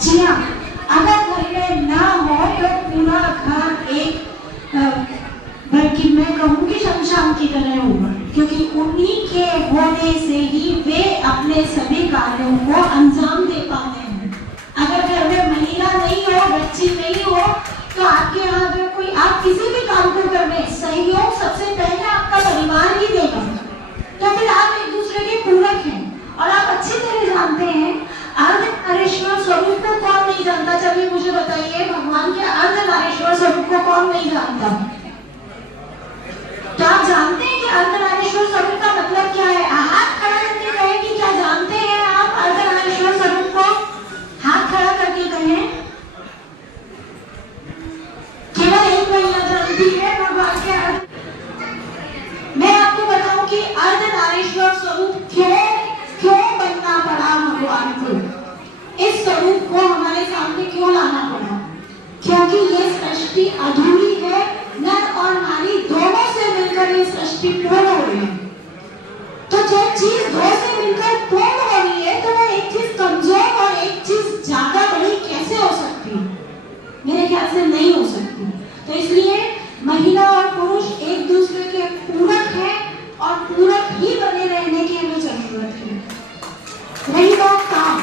जी हाँ, अगर घर में ना हो तो पूरा घर एक बल्कि मैं कहूँगी शमशान की तरह होगा, क्योंकि उन्हीं के होने से ही वे अपने सभी कार्यों को अंजाम दे पाते हैं। अगर घर में महिला नहीं हो, बच्ची नहीं हो, तो आपके यहाँ अगर कोई आप किसी भी काम को करने सहयोग सबसे पहले आपका परिवार ही देगा। तो फिर आप एक दूसरे के पूरक हैं। और आप अच्छी तरह जानते हैं अर्धनारीश्वर स्वरूप को कौन नहीं जानता? चलिए मुझे बताइए, भगवान के अर्धनारीश्वर स्वरूप को कौन नहीं जानता? तो आप जानते हैं कि अर्धनारीश्वर स्वरूप का मतलब क्या है? हाथ खड़ा करके कहें कि क्या जानते हैं आप अर्धनारीश्वर स्वरूप को? हाथ खड़ा करके कहें। केवल एक महिला जानती है भगवान के अर्ध। मैं आपको बताऊं कि अर्धनारीश्वर स्वरूप क्यों बनना पड़ा भगवान को, इस स्वरूप को हमारे सामने क्यों लाना पड़ा? क्योंकि ये सृष्टि अधूरी है, नर और नारी दोनों से मिलकर ये सृष्टि पूर्ण हो रही है। तो जब चीज दो से मिलकर पूर्ण हो रही है तो वो एक चीज कमजोर और एक चीज ज्यादा बड़ी कैसे हो सकती है? मेरे ख्याल से नहीं हो सकती। तो इसलिए महिला और पुरुष एक दूसरे के पूरक हैं और पूरक ही बने रहने की हमें जरूरत है। रही बात काम,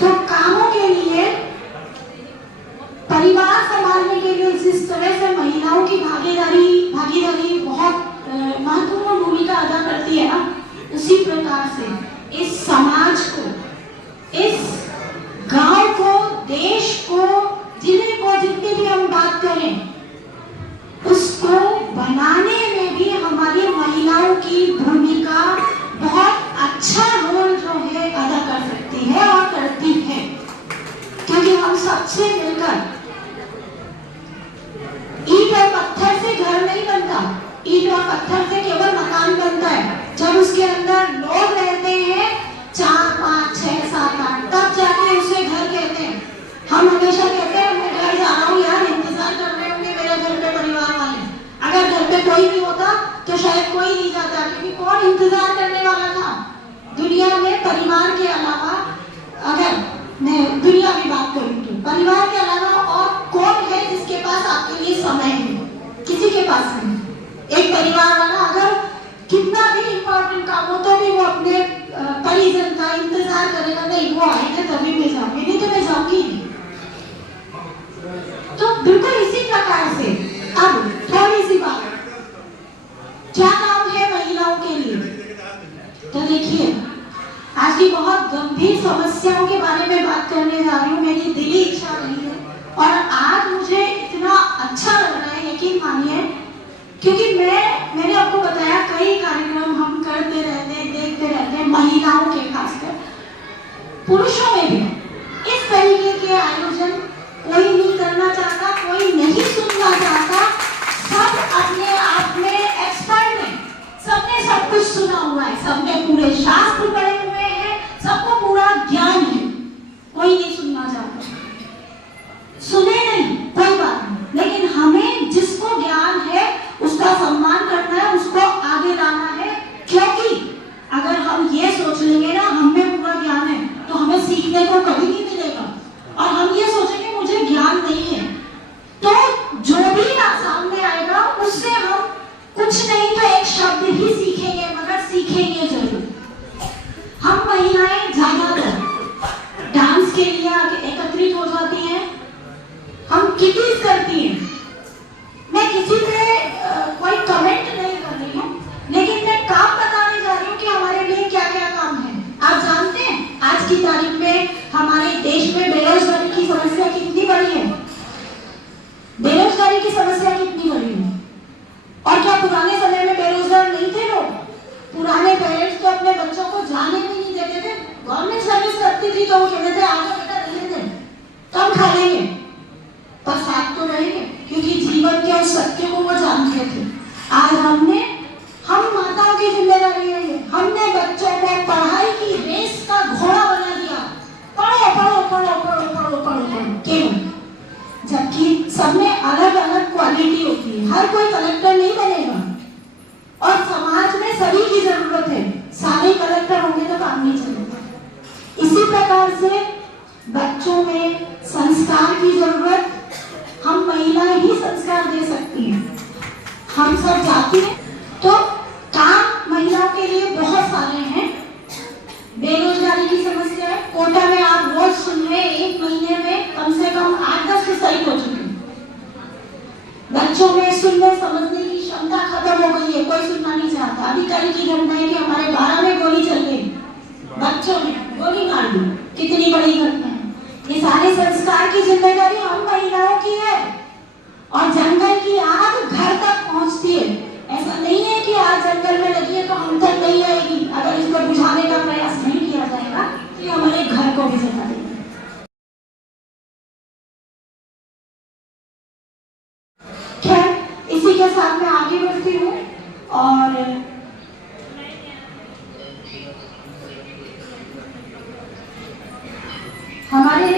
तो कामों के लिए परिवार संभालने के लिए जिस तरह से महिलाओं की भागीदारी बहुत महत्वपूर्ण भूमिका अदा करती है ना, उसी प्रकार से इस समाज को, इस गांव को, देश को, जिले को, जितनी भी हम बात करें, उसको बनाने में भी हमारी महिलाओं की भूमिका बहुत अच्छा रोल जो है अदा कर सकती है और करती है। क्योंकि हम सबसे मिलकर, ईंट और पत्थर से घर नहीं बनता, ईंट और पत्थर से केवल मकान बनता है। जब उसके अंदर लोग रहते हैं 4, 5, 6, 7, 8, तब जाके उसे घर कहते हैं। हम हमेशा कहते हैं मैं घर जा रहा हूँ यार, इंतजार कर रहे होंगे मेरे घर पे परिवार वाले। अगर घर पे कोई नहीं होता तो शायद कोई नहीं जाता, क्योंकि कौन इंतजार करने वाला था दुनिया में? परिवार के अलावा, अगर मैं दुनिया की बात करूं तो परिवार के अलावा और कौन है जिसके पास आपके लिए समय है? किसी के पास नहीं। एक परिवार वाला अगर कितना भी इम्पोर्टेंट काम हो तो भी वो अपने परिजन का इंतजार करेगा, नहीं वो आएगा तभी मैं जाऊंगी, नहीं तो मैं जाऊंगी नहीं। तो बिल्कुल इसी प्रकार से अब थोड़ी सी बात, क्या काम है महिलाओं के लिए? तो देखिए, आज की बहुत गंभीर समस्याओं के बारे में बात करने जा रही हूँ। मेरी दिली इच्छा नहीं है और आज मुझे इतना अच्छा लग रहा है, यकीन मानिए, क्योंकि मैंने आपको बताया कई कार्यक्रम हम करते रहते हैं, देखते रहते हैं, महिलाओं के खासकर, पुरुषों में भी इस तरीके के आयोजन कोई नहीं करना चाहता, कोई नहीं सुनना चाहता। सब अपने आप में एक्सपर्ट हैं, सबने सब कुछ सुना हुआ है, सबने पूरे शास्त्र पढ़े हुए हैं, सबको पूरा ज्ञान है, कोई नहीं सुनना चाहता। सुने नहीं, कोई बात नहीं, लेकिन हमें जिसको ज्ञान है उसका सम्मान करना है, उसको आगे लाना है। क्योंकि अगर हम ये सोच लेंगे ना हमें पूरा ज्ञान है तो हमें सीखने को कभी नहीं मिलेगा, और हम ये सोचेंगे मुझे ज्ञान नहीं है, तो जो भी सामने आएगा उससे हम कुछ नहीं तो एक शब्द ही सीखेंगे, मगर सीखेंगे जरूर। हम महिलाएं ज्यादातर डांस के लिए एकत्रित हो जाती हैं, हम किटीज करती हैं। मैं किसी पे कोई कमेंट नहीं कर रही हूँ, लेकिन मैं काम बताने जा रही हूँ कि हमारे लिए क्या क्या काम है। आप जानते हैं आज की तारीख में हमारे देश में बेरोजगारी की समस्या कितनी बड़ी है? बेरोजगारी की समस्या कितनी बड़ी है? और क्या पुराने समय में बेरोजगार नहीं थे लोग? पुराने पेरेंट्स तो अपने बच्चों को जाने भी नहीं देते थे। गवर्नमेंट सर्विस करती थी तो वो कहते थे आगे बेटा रहने दे, कम खा लेंगे पर साथ तो रहेंगे, क्योंकि जीवन के उस सत्य को वो जानते थे। आज हम माताओं की जिम्मेदारी है, हमने बच्चों को पढ़ाई की रेस का घोड़ा बना दिया। पढ़ो पढ़ो पढ़ो पढ़ो पढ़ो पढ़ो पढ़ो, क्यों? जबकि सब में अलग अलग क्वालिटी होती है, हर कोई कलेक्टर नहीं बनेगा, और समाज में सभी की जरूरत है। सारे कलेक्टर होंगे तो काम नहीं चलेगा। इसी प्रकार प्रकार से बच्चों में संस्कार की जरूरत, हम महिलाएं ही संस्कार दे सकती हैं। हम सब जाते हैं तो काम महिलाओं के लिए बहुत सारे हैं। बेरोजगारी की समस्या है, कोटा में आप रोज सुन रहे हैं, 1 महीने में कम से कम 8-10 सुसाइड हो चुके हैं। बच्चों में सुनने समझने की क्षमता खत्म हो गई है, कोई सुनना नहीं चाहता। अभी कल की घटना है कि हमारे 12 में गोली चल गई, बच्चों ने गोली मार दी, कितनी बड़ी घटना है। ये सारे संस्कार की जिम्मेदारी हम महिलाओं की है। और जंगल की आग घर तक पहुंचती है, ऐसा नहीं है कि आग जंगल में लगी है तो हम तक नहीं आएगी। अगर इसको बुझाने का प्रयास नहीं किया जाएगा तो हमारे घर को भी जला देगा। खैर, इसी के साथ मैं आगे बढ़ती हूँ और हमारे